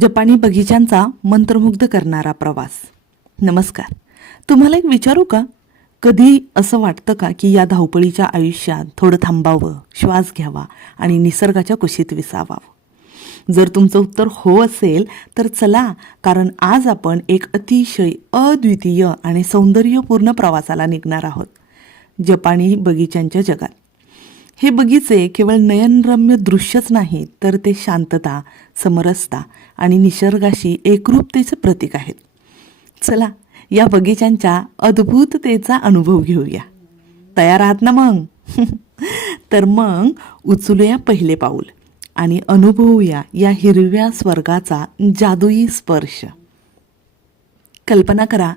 जपानी बगीचांचा मंत्रमुग्ध करणारा प्रवास. नमस्कार. तुम्हाला एक विचारू का? कधी असं वाटतं का की या धावपळीच्या आयुष्यात थोडं थांबावं श्वास घ्यावा आणि निसर्गाच्या कुशीत विसावावं? जर तुमचं उत्तर हो असेल तर चला कारण आज आपण एक अतिशय अद्वितीय आणि सौंदर्यपूर्ण प्रवासाला निघणार आहोत. जपानी बगीचांच्या जगात. हे बगीचे केवळ नयनरम्य दृश्यच नाही तर ते शांतता समरसता आणि निसर्गाशी एकरूपतेचं प्रतीक आहेत. चला या बगीचांच्या अद्भुततेचा अनुभव घेऊया. तयार आहात ना मग? तर मग उचलूया पहिले पाऊल आणि अनुभवूया या हिरव्या स्वर्गाचा जादुई स्पर्श. कल्पना करा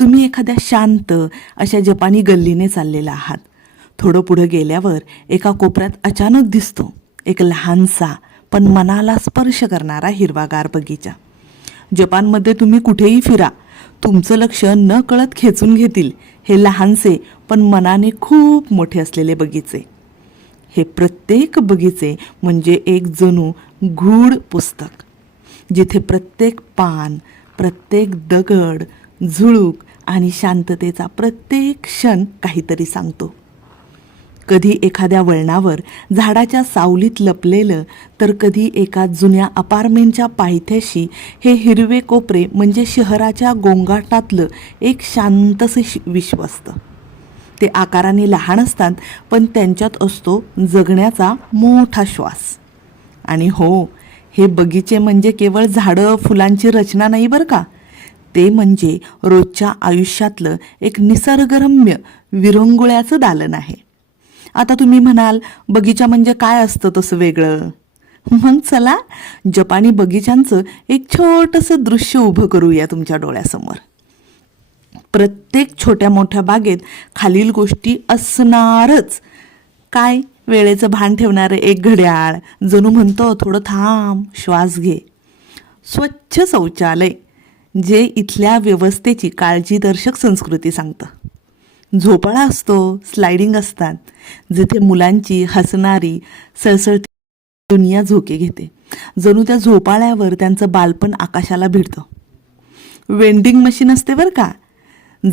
तुम्ही एखाद्या शांत अशा जपानी गल्लीने चाललेला आहात. थोडं पुढं गेल्यावर एका कोपऱ्यात अचानक दिसतो. एक लहानसा पण मनाला स्पर्श करणारा हिरवागार बगीचा. जपानमध्ये तुम्ही कुठेही फिरा तुमचं लक्ष न कळत खेचून घेतील हे लहानसे पण मनाने खूप मोठे असलेले बगीचे. हे प्रत्येक बगीचे म्हणजे एक जणू गूढ पुस्तक जिथे प्रत्येक पान प्रत्येक दगड झुळूक आणि शांततेचा प्रत्येक क्षण काहीतरी सांगतो. कधी एखाद्या वळणावर झाडाच्या सावलीत लपलेलं तर कधी एका जुन्या अपार्टमेंटच्या पायथ्याशी हे हिरवे कोपरे म्हणजे शहराच्या गोंगाटातलं एक शांतसे विश्व असतं. ते आकाराने लहान असतात पण त्यांच्यात असतो जगण्याचा मोठा श्वास. आणि हो हे बगीचे म्हणजे केवळ झाडं फुलांची रचना नाही बरं का? ते म्हणजे रोजच्या आयुष्यातलं एक निसर्गरम्य विरंगुळ्याचं दालन आहे. आता तुम्ही म्हणाल बगीचा म्हणजे काय असतं तसं वेगळं? मग चला जपानी बगीचांचं एक छोटंसं दृश्य उभं करूया तुमच्या डोळ्यासमोर. प्रत्येक छोट्या मोठ्या बागेत खालील गोष्टी असणारच. काय? वेळेचं भान ठेवणारं एक घड्याळ. जणू म्हणतो थोडं थांब श्वास घे. स्वच्छ शौचालय जे इथल्या व्यवस्थेची काळजीदर्शक संस्कृती सांगतं. झोपाळा असतो स्लायडिंग असतात जिथे मुलांची हसणारी सळसळती दुनिया झोके घेते. जणू त्या झोपाळ्यावर त्यांचं बालपण आकाशाला भिडतं. वेंडिंग मशीन असते बरं का?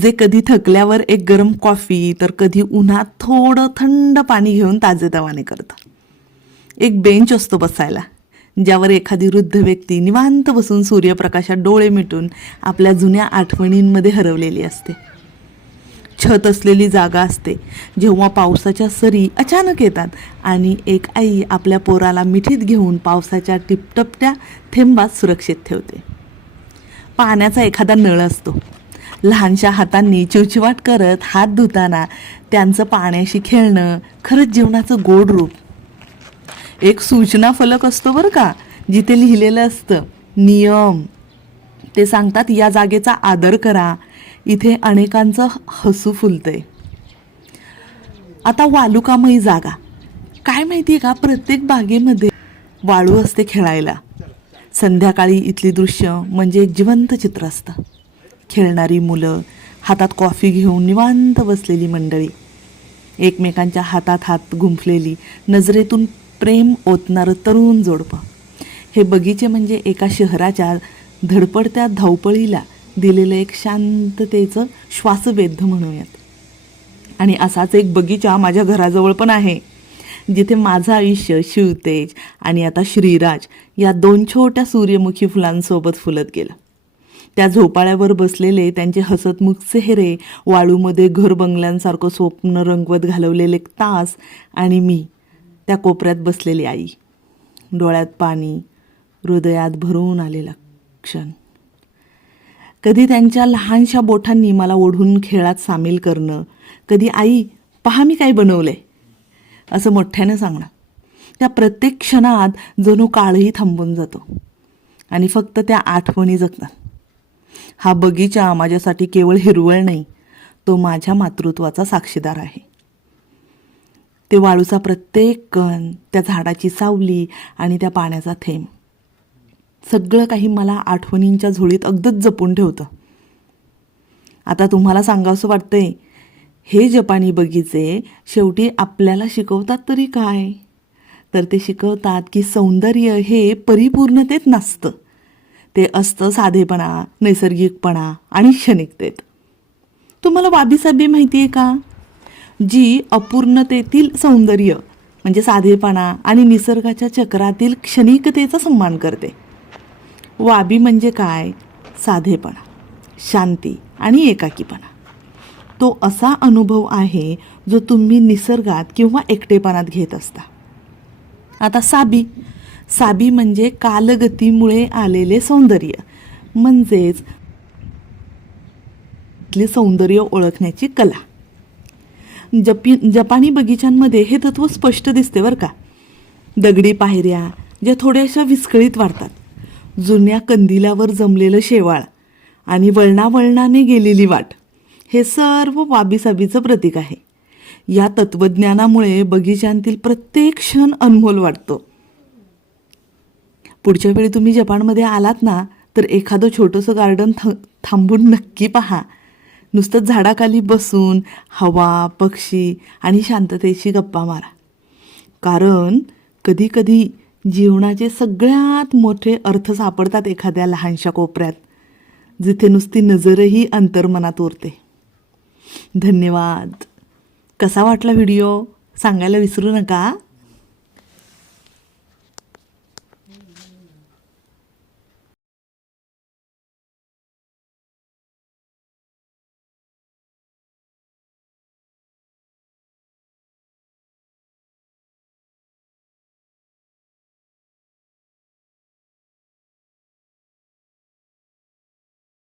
जे कधी थकल्यावर एक गरम कॉफी तर कधी उन्हात थोडं थंड पाणी घेऊन ताजेतवाने करतं. एक बेंच असतो बसायला ज्यावर एखादी वृद्ध व्यक्ती निवांत बसून सूर्यप्रकाशात डोळे मिटून आपल्या जुन्या आठवणींमध्ये हरवलेली असते. छत असलेली जागा असते. जेव्हा पावसाच्या सरी अचानक येतात आणि एक आई आपल्या पोराला मिठीत घेऊन पावसाच्या टिपटपट्या थेंबात सुरक्षित ठेवते. पाण्याचा एखादा नळ असतो. लहानशा हातांनी चिवचिवाट करत हात धुताना त्यांचं पाण्याशी खेळणं खरंच जीवनाचं गोड रूप. एक सूचना फलक असतो बरं का जिथे लिहिलेलं असतं नियम. ते सांगतात या जागेचा आदर करा इथे अनेकांचं हसू फुलतंय. आता वालुकामयी जागा. काय माहिती आहे का? प्रत्येक बागेमध्ये वाळू असते खेळायला. संध्याकाळी इथली दृश्य म्हणजे एक जिवंत चित्र असतं. खेळणारी मुलं हातात कॉफी घेऊन निवांत बसलेली मंडळी. एकमेकांच्या हातात हात गुंफलेली नजरेतून प्रेम ओतणारं तरुण जोडपं. हे बगीचे म्हणजे एका शहराच्या धडपडत्या धावपळीला दिलेलं एक शांततेचं श्वासवेध म्हणूयात. आणि असाच एक बगीचा माझ्या घराजवळ पण आहे. जिथे माझं आयुष्य शिवतेज आणि आता श्रीराज या दोन छोट्या सूर्यमुखी फुलांसोबत फुलत गेलं. त्या झोपाळ्यावर बसलेले त्यांचे हसतमुख चेहरे वाळूमध्ये घर बंगल्यांसारखं स्वप्न रंगवत घालवलेले तास आणि मी त्या कोपऱ्यात बसलेली आई. डोळ्यात पाणी हृदयात भरून आलेला क्षण. कधी त्यांच्या लहानशा बोटांनी मला ओढून खेळात सामील करणं कधी आई पहा मी काय बनवलंय. असं मोठ्यानं सांगणं. त्या प्रत्येक क्षणात जणू काळही थांबून जातो आणि फक्त त्या आठवणी जगतात. हा बगीचा माझ्यासाठी केवळ हिरवळ नाही तो माझ्या मातृत्वाचा साक्षीदार आहे. ते वाळूचा प्रत्येक कण त्या झाडाची सावली आणि त्या पाण्याचा थेंब. सगळं काही मला आठवणींच्या झोळीत अगदीच जपून ठेवतं. आता तुम्हाला सांगावंसं वाटतंय हे जपानी बगीचे शेवटी आपल्याला शिकवतात तरी काय? तर ते शिकवतात की सौंदर्य हे परिपूर्णतेत नसतं. ते असतं साधेपणा नैसर्गिकपणा आणि क्षणिकतेत. तुम्हाला वाबीसाबी माहिती आहे का? जी अपूर्णतेतील सौंदर्य म्हणजे साधेपणा आणि निसर्गाच्या चक्रातील क्षणिकतेचा सन्मान करते. वाबी म्हणजे काय? साधेपणा शांती आणि एकाकीपणा. तो असा अनुभव आहे जो तुम्ही निसर्गात किंवा एकटेपणात घेत असता. आता साबी. साबी म्हणजे कालगतीमुळे आलेले सौंदर्य म्हणजेच इथले सौंदर्य ओळखण्याची कला. जपी जपानी बगीचांमध्ये हे तत्व स्पष्ट दिसते बरं का? दगडी पायऱ्या ज्या थोड्याशा विस्कळीत वाढतात. जुन्या कंदिलावर जमलेलं शेवाळ आणि वळणावळणाने गेलेली वाट हे सर्व वाबीसाबीचं प्रतीक आहे. या तत्वज्ञानामुळे बगीचांतील प्रत्येक क्षण अनमोल वाटतो. पुढच्या वेळी तुम्ही जपानमध्ये आलात ना तर एखादं छोटंसं गार्डन थ थांबून नक्की पहा. नुसतं झाडाखाली बसून हवा पक्षी आणि शांततेची गप्पा मारा. कारण कधीकधी जीवनाचे सगळ्यात मोठे अर्थ सापडतात एखाद्या लहानशा कोपऱ्यात जिथे नुसती नजरही अंतर्मनात उरते धन्यवाद. कसा वाटला व्हिडिओ? सांगायला विसरू नका.